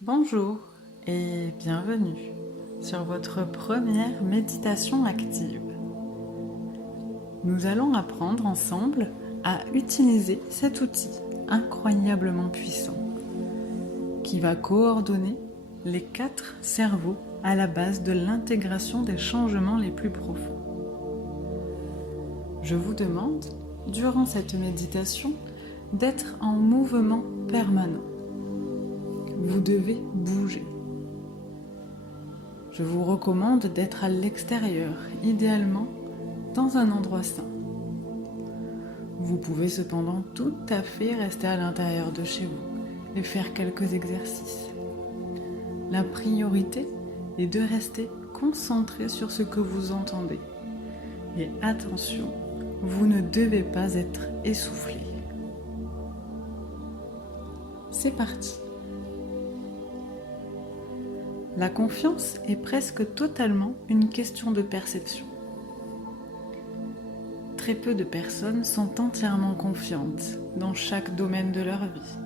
Bonjour et bienvenue sur votre première méditation active. Nous allons apprendre ensemble à utiliser cet outil incroyablement puissant qui va coordonner les 4 cerveaux à la base de l'intégration des changements les plus profonds. Je vous demande, durant cette méditation, d'être en mouvement permanent. Vous devez bouger. Je vous recommande d'être à l'extérieur, idéalement dans un endroit sain. Vous pouvez cependant tout à fait rester à l'intérieur de chez vous et faire quelques exercices. La priorité est de rester concentré sur ce que vous entendez. Et attention, vous ne devez pas être essoufflé. C'est parti! La confiance est presque totalement une question de perception. Très peu de personnes sont entièrement confiantes dans chaque domaine de leur vie.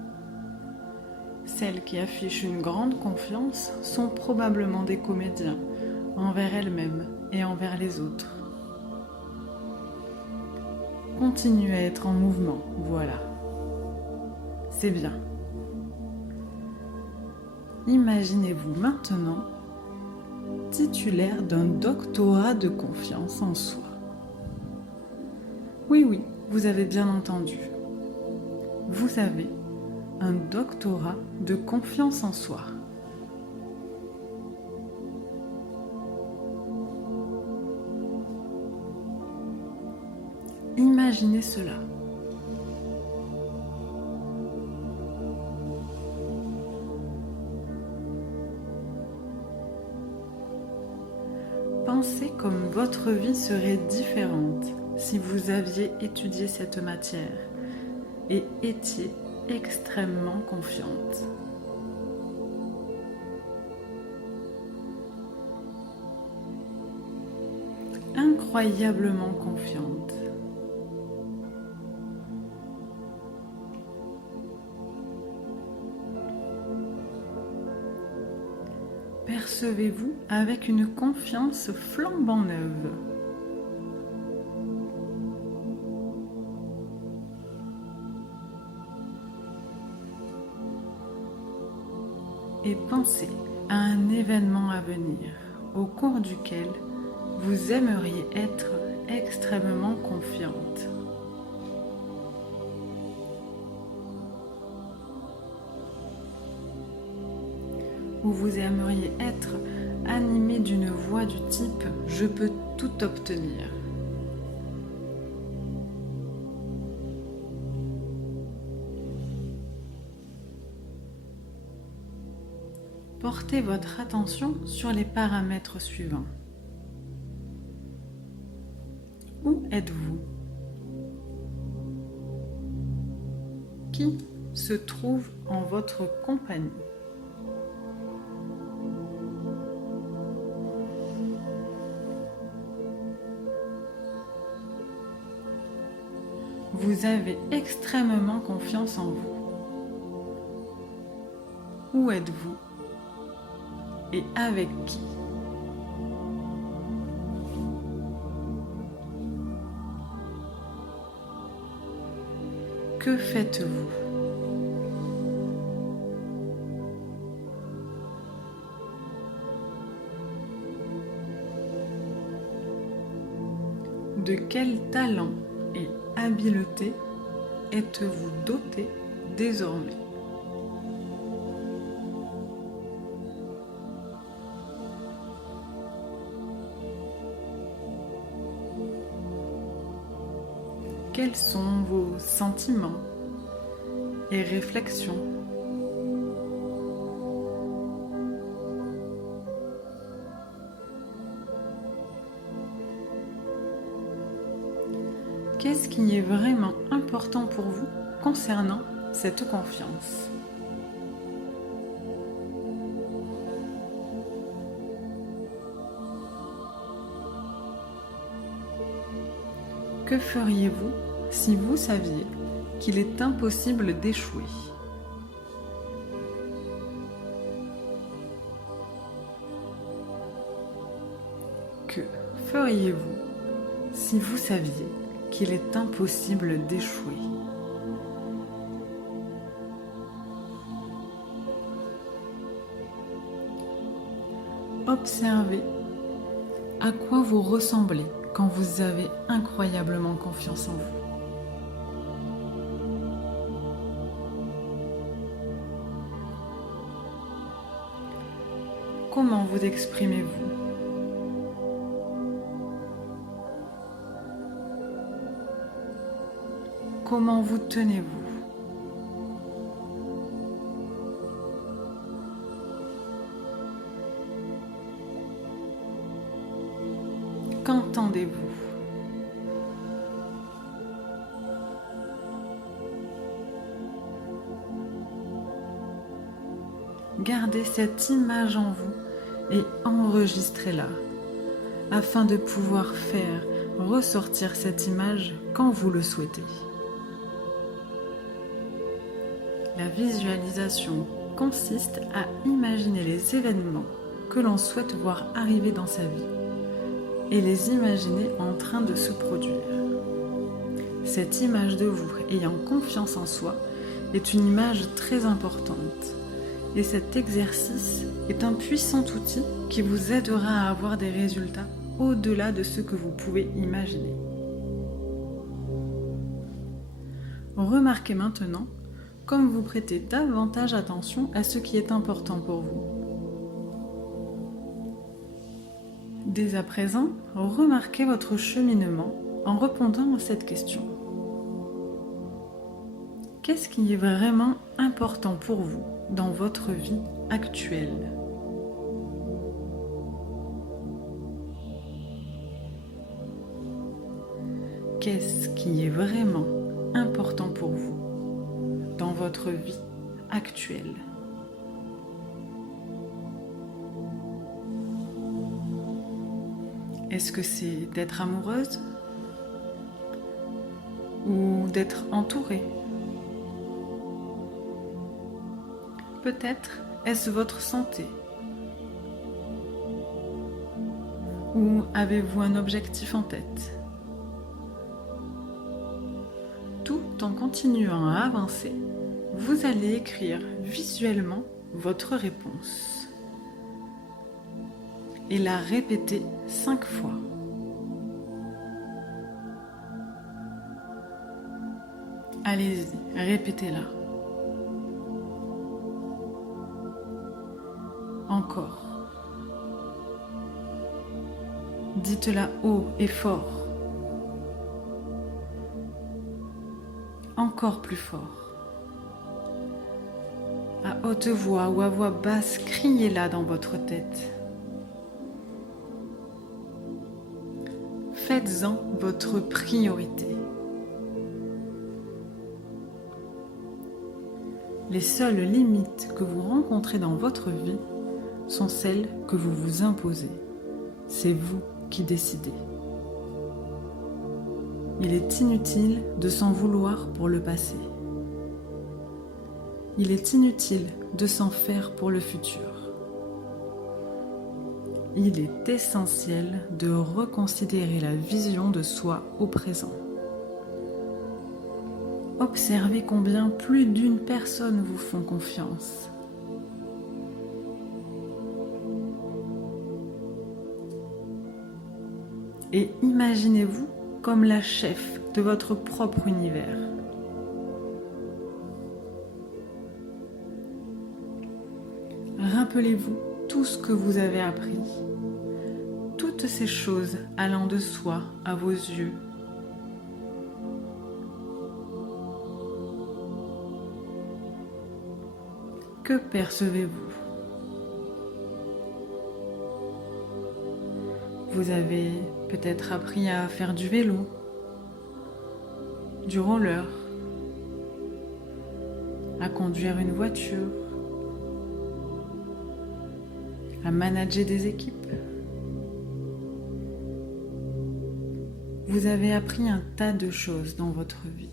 Celles qui affichent une grande confiance sont probablement des comédiens envers elles-mêmes et envers les autres. Continuez à être en mouvement, voilà. C'est bien. Imaginez-vous maintenant titulaire d'un doctorat de confiance en soi. Oui, vous avez bien entendu. Vous avez un doctorat de confiance en soi. Imaginez cela. Pensez comme votre vie serait différente si vous aviez étudié cette matière et étiez extrêmement confiante. Incroyablement confiante. Percevez-vous avec une confiance flambant neuve. Et pensez à un événement à venir au cours duquel vous aimeriez être extrêmement confiante. Où vous aimeriez être animé d'une voix du type « Je peux tout obtenir ». Portez votre attention sur les paramètres suivants. Où êtes-vous? Qui se trouve en votre compagnie? Vous avez extrêmement confiance en vous. Où êtes-vous? Et avec qui? Que faites-vous? De quel talent et habileté êtes-vous doté désormais? Quels sont vos sentiments et réflexions? Qu'est-ce qui est vraiment important pour vous concernant cette confiance? Que feriez-vous si vous saviez qu'il est impossible d'échouer? feriez-vous si vous saviez qu'il est impossible d'échouer? Observez à quoi vous ressemblez quand vous avez incroyablement confiance en vous. Comment vous exprimez-vous? Comment vous tenez-vous? Qu'entendez-vous? Gardez cette image en vous et enregistrez-la afin de pouvoir faire ressortir cette image quand vous le souhaitez. La visualisation consiste à imaginer les événements que l'on souhaite voir arriver dans sa vie et les imaginer en train de se produire. Cette image de vous ayant confiance en soi est une image très importante et cet exercice est un puissant outil qui vous aidera à avoir des résultats au-delà de ce que vous pouvez imaginer. Remarquez maintenant comme vous prêtez davantage attention à ce qui est important pour vous. Dès à présent, remarquez votre cheminement en répondant à cette question. Qu'est-ce qui est vraiment important pour vous dans votre vie actuelle? Qu'est-ce qui est vraiment important pour vous dans votre vie actuelle? Est-ce que c'est d'être amoureuse ou d'être entourée? Peut-être est-ce votre santé? Ou avez-vous un objectif en tête? Tout en continuant à avancer, vous allez écrire visuellement votre réponse et la répéter 5 fois. Allez-y, répétez-la. Encore. Dites-la haut et fort. Encore plus fort. À haute voix ou à voix basse, criez-la dans votre tête. Faites-en votre priorité. Les seules limites que vous rencontrez dans votre vie sont celles que vous vous imposez. C'est vous qui décidez. Il est inutile de s'en vouloir pour le passé. Il est inutile de s'en faire pour le futur. Il est essentiel de reconsidérer la vision de soi au présent. Observez combien plus d'une personne vous font confiance. Et imaginez-vous comme la chef de votre propre univers. Rappelez-vous tout ce que vous avez appris, toutes ces choses allant de soi à vos yeux. Que percevez-vous? Vous avez peut-être appris à faire du vélo, du roller, à conduire une voiture, à manager des équipes. Vous avez appris un tas de choses dans votre vie.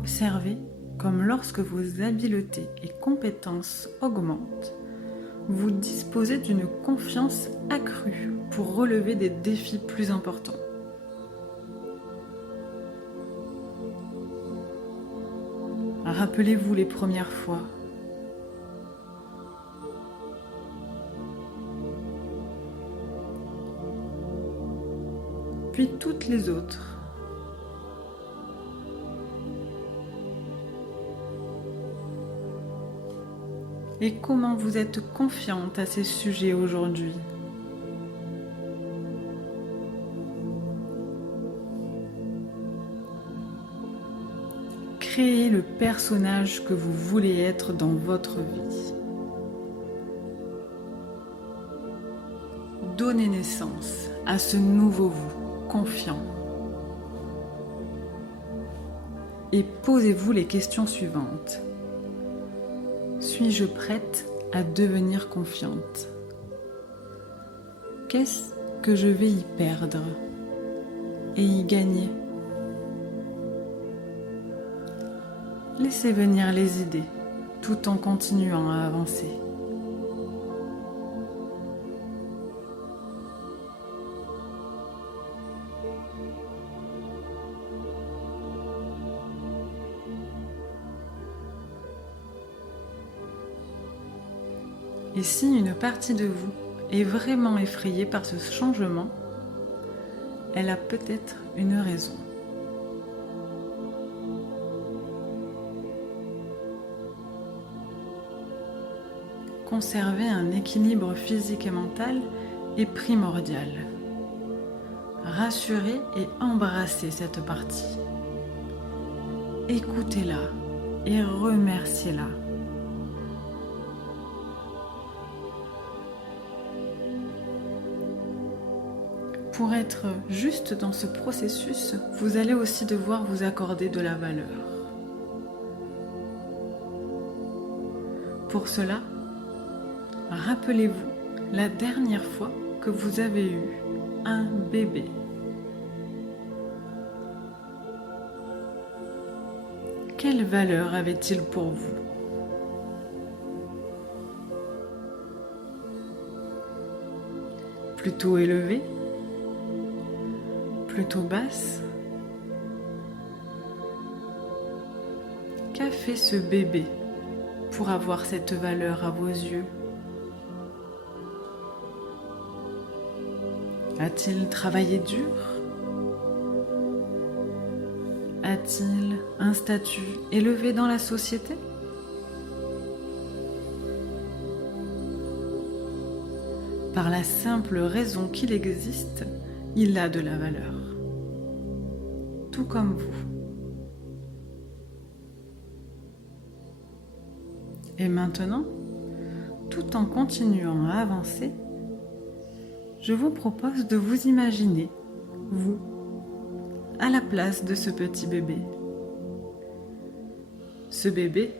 observez comme lorsque vos habiletés et compétences augmentent, vous disposez d'une confiance accrue pour relever des défis plus importants. Rappelez-vous les premières fois. Puis toutes les autres. Et comment vous êtes confiante à ces sujets aujourd'hui? Créez le personnage que vous voulez être dans votre vie. Donnez naissance à ce nouveau vous, confiant. Et posez-vous les questions suivantes. Suis-je prête à devenir confiante? Qu'est-ce que je vais y perdre et y gagner? Laissez venir les idées tout en continuant à avancer. Et si une partie de vous est vraiment effrayée par ce changement, elle a peut-être une raison. Conserver un équilibre physique et mental est primordial. Rassurez et embrassez cette partie. Écoutez-la et remerciez-la. Pour être juste dans ce processus, vous allez aussi devoir vous accorder de la valeur. Pour cela, rappelez-vous la dernière fois que vous avez eu un bébé. Quelle valeur avait-il pour vous? Plutôt élevée? Plutôt basse? Qu'a fait ce bébé pour avoir cette valeur à vos yeux? A-t-il travaillé dur? A-t-il un statut élevé dans la société? Par la simple raison qu'il existe, il a de la valeur, tout comme vous. Et maintenant, tout en continuant à avancer, je vous propose de vous imaginer, vous, à la place de ce petit bébé. Ce bébé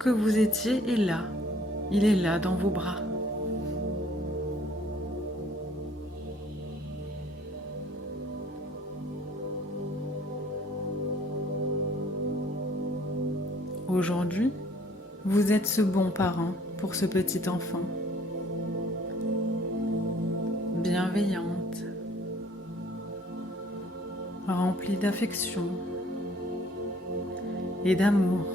que vous étiez est là, il est là dans vos bras. Aujourd'hui, vous êtes ce bon parent pour ce petit enfant. Bienveillante, remplie d'affection et d'amour.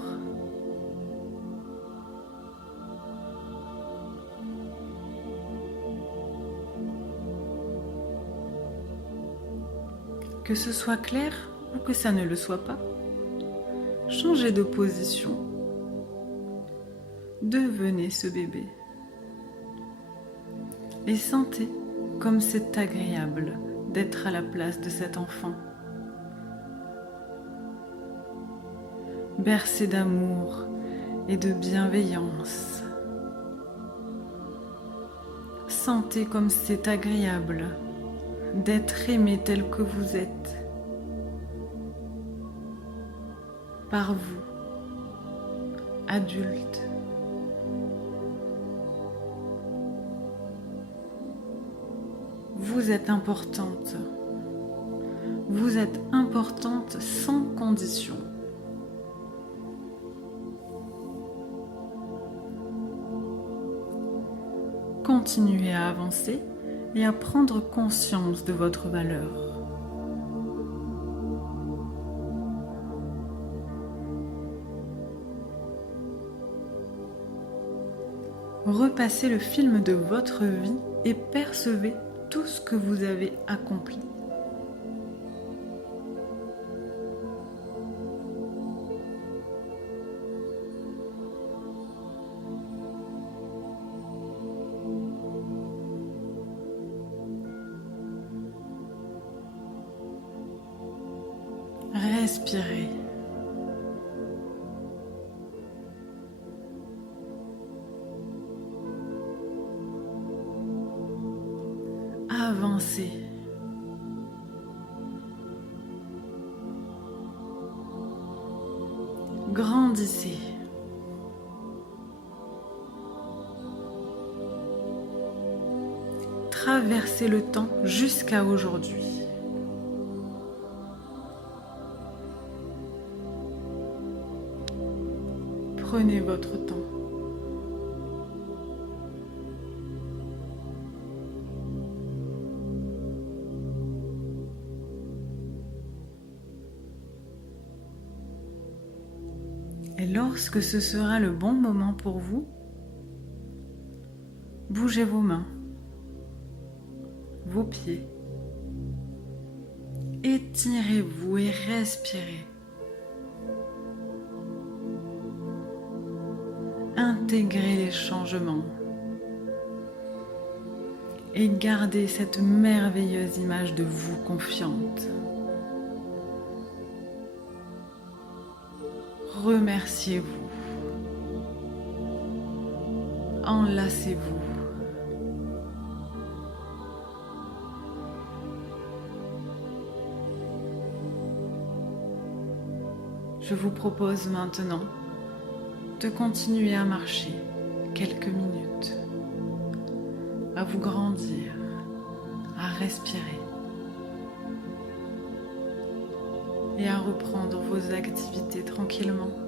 Que ce soit clair ou que ça ne le soit pas, changez de position. Devenez ce bébé. Et sentez comme c'est agréable d'être à la place de cet enfant. Bercé d'amour et de bienveillance. Sentez comme c'est agréable d'être aimé tel que vous êtes. Par vous, adulte. Vous êtes importante. Vous êtes importante sans condition. continuer à avancer et à prendre conscience de votre valeur. Repassez le film de votre vie et percevez tout ce que vous avez accompli. Respirez. Avancez. Grandissez. Traversez le temps jusqu'à aujourd'hui. Prenez votre temps. Et lorsque ce sera le bon moment pour vous, bougez vos mains, vos pieds. Étirez-vous et respirez. Intégrez les changements et gardez cette merveilleuse image de vous confiante. Remerciez-vous. Enlacez-vous. Je vous propose maintenant de continuer à marcher quelques minutes, à vous grandir, à respirer et à reprendre vos activités tranquillement.